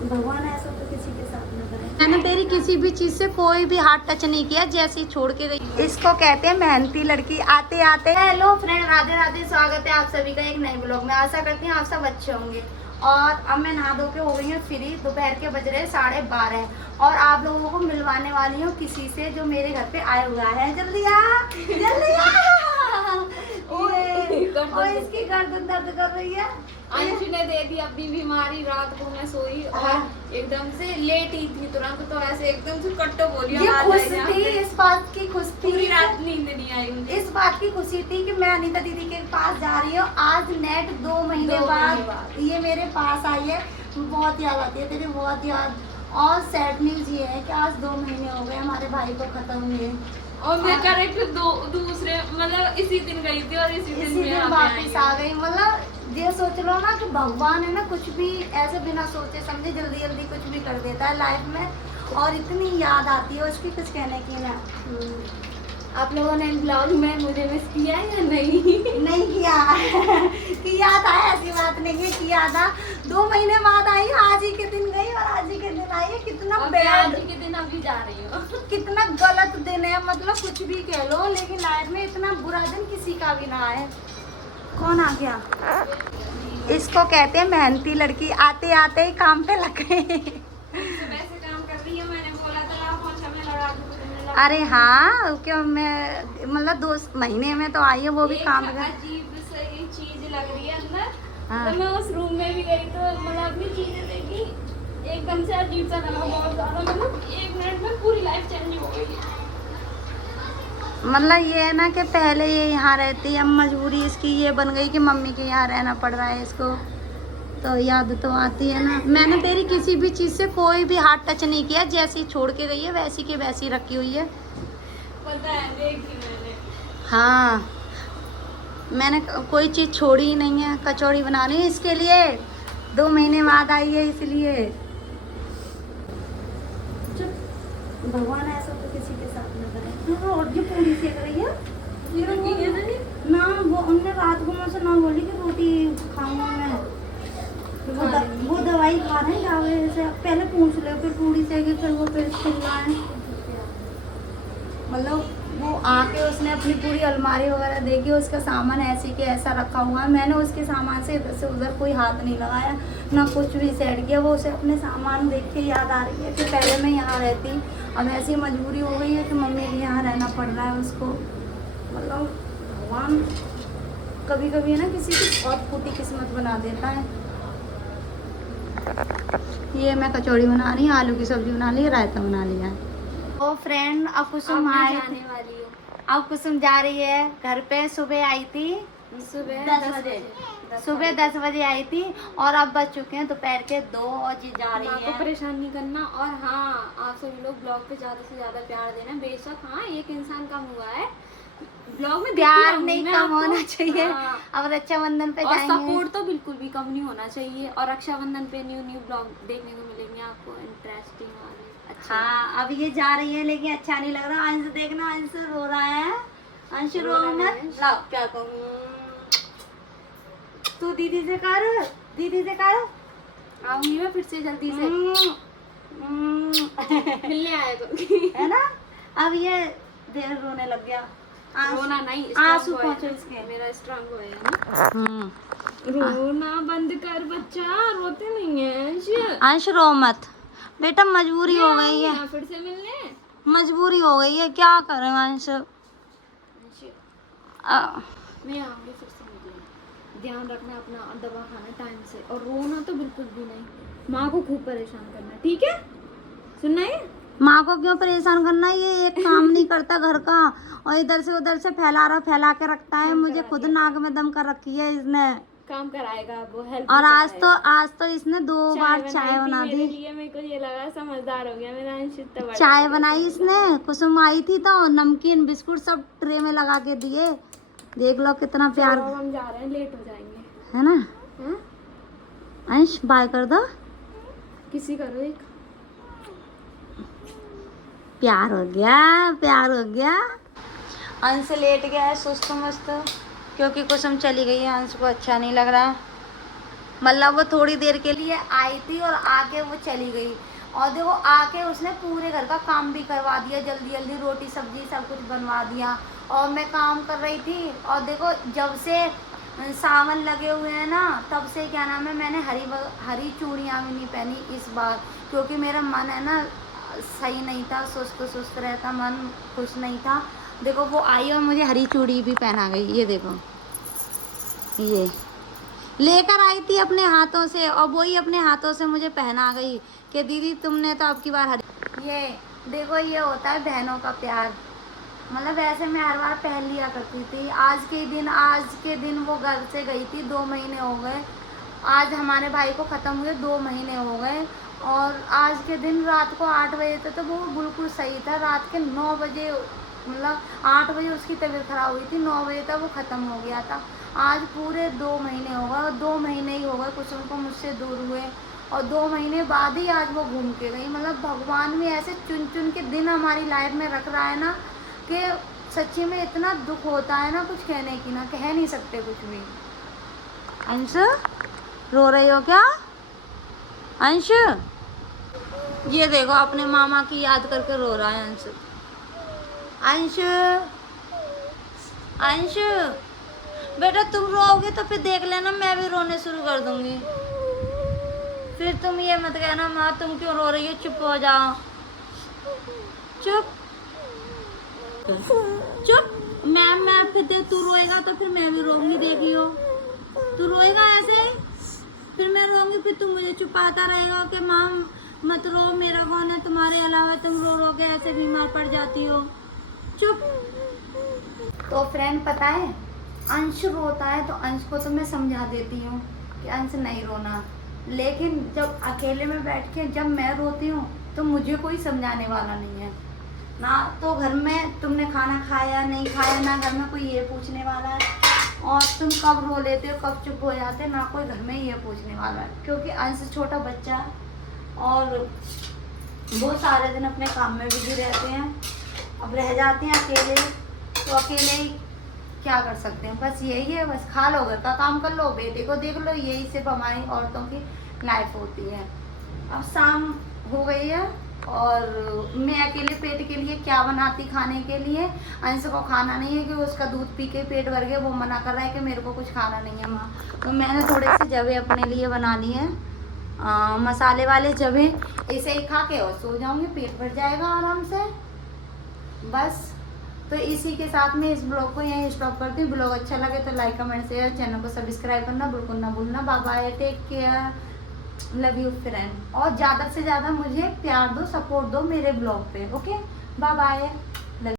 भगवान ऐसा तो किसी के साथ न करे। मैंने तेरी किसी भी चीज से कोई भी हाथ टच नहीं किया, जैसे ही छोड़ के गई। इसको कहते हैं मेहनती लड़की। आते आते हेलो फ्रेंड, राधे राधे, स्वागत है आप सभी का एक नए ब्लॉग में। आशा करती हूँ आप सब अच्छे होंगे। और अब मैं नहा धो के हो गई हूँ फ्री। दोपहर के बज रहे 12:30 और आप लोगों को मिलवाने वाली हूँ किसी से जो मेरे घर पे आया हुआ है। जल्दी आ, जल्दी आ। और इसकी गर्दन दर्द कर रही है। अंशु ने दे दी अपनी बीमारी। रात को मैं सोई और एकदम से लेट ही थी तुरंत, तो ऐसे एकदम से कट्टो बोली। ये खुश थी, इस बात की खुश थी, पूरी रात नींद नहीं आई मुझे। इस बात की खुशी थी कि मैं अनीता दीदी के पास जा रही हूँ। आज नेट 2 महीने बाद ये मेरे पास आई है। बहुत याद आती है तेरी, बहुत याद। और सैड न्यूज ये है कि आज 2 महीने हो गए हमारे भाई को खत्म हुए। और मैं करेक्ट दूसरे मतलब इसी दिन गई थी और इसी दिन वापस आ गई। मतलब ये सोच लो ना कि भगवान है ना, कुछ भी ऐसे बिना सोचे समझे जल्दी जल्दी कुछ भी कर देता है लाइफ में। और इतनी याद आती है उसकी, कुछ कहने की ना। आप लोगों ने ब्लॉग में मुझे मिस किया या नहीं? नहीं किया कि याद आया, ऐसी बात नहीं है कि याद आ। 2 महीने बाद आई, आज ही के दिन गई और आज ही के दिन आई है। कितना बैड, आज ही के दिन अभी जा रही हूँ। कितना गलत दिन है। मतलब कुछ भी कह लो, लेकिन लाइफ में इतना बुरा दिन किसी का भी ना आए। कौन आ गया? इसको कहते हैं मेहनती लड़की। आते आते ही काम पे लग गए। वैसे काम कर रही है, मैंने बोला था लाओ पोंछा में लगा दूँ। अरे हाँ, क्यों मैं मतलब 2 महीने में तो आई है, वो भी काम कर। अजीब सी चीज लग रही है अंदर। हाँ। तो मैं उस रूम में भी गई तो मतलब अपनी चीजें देखी, एकदम से अजीब सा लगा, बहुत ज्यादा। मतलब 1 मिनट में पूरी लाइफ चेंज हो गई। मतलब ये है ना कि पहले ये यहाँ रहती है, अब मजबूरी इसकी ये बन गई कि मम्मी के यहाँ रहना पड़ रहा है इसको। तो याद तो आती है ना। मैंने तेरी किसी भी चीज़ से कोई भी हाथ टच नहीं किया, जैसी छोड़ के गई है वैसी की वैसी रखी हुई है। पता है, देखी मैंने। हाँ, मैंने कोई चीज़ छोड़ी ही नहीं है। कचौड़ी बना रही हूँ इसके लिए, 2 महीने बाद आई है इसलिए। भगवान ऐसा तो किसी के साथ न करे। और ये पूरी सेक रही है ना। वो उनने रात को मुझसे ना बोली कि रोटी खाऊंगा मैं। वो दवाई खा रहे हैं क्या वजह से? पहले पूछ ले, फिर पूरी सेके, फिर वो फिर चिल्लाए। मतलब वो आके उसने अपनी पूरी अलमारी वगैरह देखी, उसका सामान ऐसे के ऐसा रखा हुआ है। मैंने उसके सामान से इधर से उधर कोई हाथ नहीं लगाया, ना कुछ भी सेट किया। वो उसे अपने सामान देख के याद आ रही है कि पहले मैं यहाँ रहती, अब ऐसी मजबूरी हो गई है कि मम्मी के यहाँ रहना पड़ रहा है उसको। मतलब भगवान कभी कभी है ना किसी की बहुत फूटी किस्मत बना देता है। ये मैं कचौड़ी बना रही हूँ, आलू की सब्जी बना ली, रायता बना लिया है। ओ फ्रेंड, अब कुसुम जाने आई, वाली हूँ। अब कुसुम जा रही है घर पे। सुबह आई थी, सुबह 10 बजे, सुबह 10 बजे आई थी और अब बज चुके हैं दोपहर के 2 और जी जा रही माँ को है। परेशान नहीं करना। और हाँ, आप सभी लोग ब्लॉग पे ज्यादा से ज्यादा प्यार देना। बेशक हाँ, एक इंसान कम हुआ है ब्लॉग में, प्यार नहीं कम होना चाहिए। हाँ। अब रक्षाबंधन पे और जाएंगे। सपोर्ट तो बिल्कुल भी कम नहीं होना चाहिए। और रक्षाबंधन पे न्यू ब्लॉग देखने को मिलेंगे आपको, इंटरेस्टिंग वाले। अच्छा, हाँ, अब ये जा रही है लेकिन अच्छा नहीं लग रहा। अंश देखना, अंश रो रहा है। अंश रो मत, लाओ क्या कहूँ। तू दीदी से कर, दीदी से कर। आऊंगी मैं फिर से जल्दी से। मिलने आया करूंगी। है ना। अब ये देर रोने लग गया। रोना नहीं, आंसू strong boy पहुंचे है। इसके। मेरा स्ट्रांग बॉय है ना। रोना बंद कर बच्चा, रोते नहीं है। अंश रो मत बेटा, मजबूरी हो गई है। फिर से मिलने मजबूरी हो गई है, क्या करें अंश। मैं आऊंगी फिर से मिलने। ध्यान रखना अपना और दवा खाना टाइम से। और रोना तो बिल्कुल भी नहीं। माँ को खूब परेशान करना, ठीक है? सुनना है? माँ को क्यों परेशान करना, ये एक काम नहीं करता घर का और इधर से उधर से फैला के रखता है। मुझे खुद नाक में दम कर रखी है इसने। काम कराएगा वो, हेल्प। और आज तो इसने 2 बार चाय बना दी। मेरे को ये लगा समझदार हो गया मेरा अंश इतना बड़ा। चाय बनाई इसने। कुसुम आई थी तो नमकीन बिस्कुट सब ट्रे में लगा के दिए। देख लो कितना प्यार। चलो, हम जा रहे हैं, लेट हो जाएंगे, है ना। हाँ? अंश बाय कर दो, किसी करो एक। प्यार हो गया, प्यार हो गया। अंश लेट गया है सुस्त मस्त, क्योंकि कुसुम चली गई है। अंश को अच्छा नहीं लग रहा। मतलब वो थोड़ी देर के लिए आई थी और आके वो चली गई। और देखो आके उसने पूरे घर का काम भी करवा दिया, जल्दी जल्दी रोटी सब्जी सब कुछ बनवा दिया। और मैं काम कर रही थी और देखो जब से सावन लगे हुए हैं ना, तब से क्या नाम है, मैंने हरी चूड़ियाँ भी नहीं पहनी इस बार, क्योंकि मेरा मन है ना सही नहीं था, सुस्त सुस्त रहता, मन खुश नहीं था। देखो वो आई और मुझे हरी चूड़ी भी पहना गई। ये देखो, ये लेकर आई थी अपने हाथों से और वही अपने हाथों से मुझे पहना गई कि दीदी तुमने तो अब की बार हरी। ये देखो, ये होता है बहनों का प्यार। मतलब वैसे मैं हर बार पहन लिया करती थी। आज के दिन वो घर से गई थी, 2 महीने हो गए। आज हमारे भाई को ख़त्म हुए 2 महीने हो गए। और आज के दिन रात को 8 बजे तक तो वो बिल्कुल सही था। रात के 9 बजे, मतलब 8 बजे उसकी तबीयत ख़राब हुई थी, 9 बजे तक वो ख़त्म हो गया था। आज पूरे 2 महीने हो गए और 2 महीने ही हो गए कुछ उनको मुझसे दूर हुए, और 2 महीने बाद ही आज वो घूम के गई। मतलब भगवान भी ऐसे चुन चुन के दिन हमारी लाइफ में रख रहा है ना कि सच्ची में इतना दुख होता है ना, कुछ कहने की ना, कह नहीं सकते कुछ भी। अंश रो रही हो क्या? अंश ये देखो अपने मामा की याद करके रो रहा है अंश। अंश अंश बेटा तुम रोओगे तो फिर देख लेना मैं भी रोने शुरू कर दूंगी। फिर तुम ये मत कहना माँ तुम क्यों रो रही हो, चुप हो जाओ, चुप चुप। मैं फिर तू रोएगा तो फिर मैं भी रोऊंगी, देखियो तू रोएगा ऐसे ही, फिर मैं रोऊंगी, फिर तू मुझे छुपाता रहेगा कि माँ मत रो, मेरा कौन है तुम्हारे अलावा, तुम रो रो के ऐसे बीमार पड़ जाती हो, चुप। तो फ्रेंड पता है अंश रोता है तो अंश को तो मैं समझा देती हूँ कि अंश नहीं रोना, लेकिन जब अकेले में बैठ के जब मैं रोती हूँ तो मुझे कोई समझाने वाला नहीं है ना। तो घर में तुमने खाना खाया नहीं खाया ना, घर में कोई ये पूछने वाला है, और तुम कब रो लेते हो कब चुप हो जाते हो ना, कोई घर में ये पूछने वाला है। क्योंकि अंश छोटा बच्चा है और वो सारे दिन अपने काम में बिजी रहते हैं, अब रह जाते हैं अकेले, तो अकेले ही क्या कर सकते हैं। बस यही है, बस खा लो, घर का काम कर लो, बेटे को देख लो, यही सिर्फ हमारी औरतों की लाइफ होती है। अब शाम हो गई है और मैं अकेले पेट के लिए क्या बनाती खाने के लिए। अंश को खाना नहीं है कि उसका दूध पी के पेट भर गया, वो मना कर रहा है कि मेरे को कुछ खाना नहीं है माँ। तो मैंने थोड़े से जवे अपने लिए बना लिए हैं, मसाले वाले जवे, इसे ही खा के और सो जाऊंगी, पेट भर जाएगा आराम से। बस तो इसी के साथ में इस ब्लॉग को यहीं स्टॉप करती हूँ। ब्लॉग अच्छा लगे तो लाइक कमेंट शेयर, चैनल को सब्सक्राइब करना बिल्कुल ना भूलना। Bye bye, take care, love you friend. और ज़्यादा से ज़्यादा मुझे प्यार दो, सपोर्ट दो मेरे ब्लॉग पे। Okay, bye bye.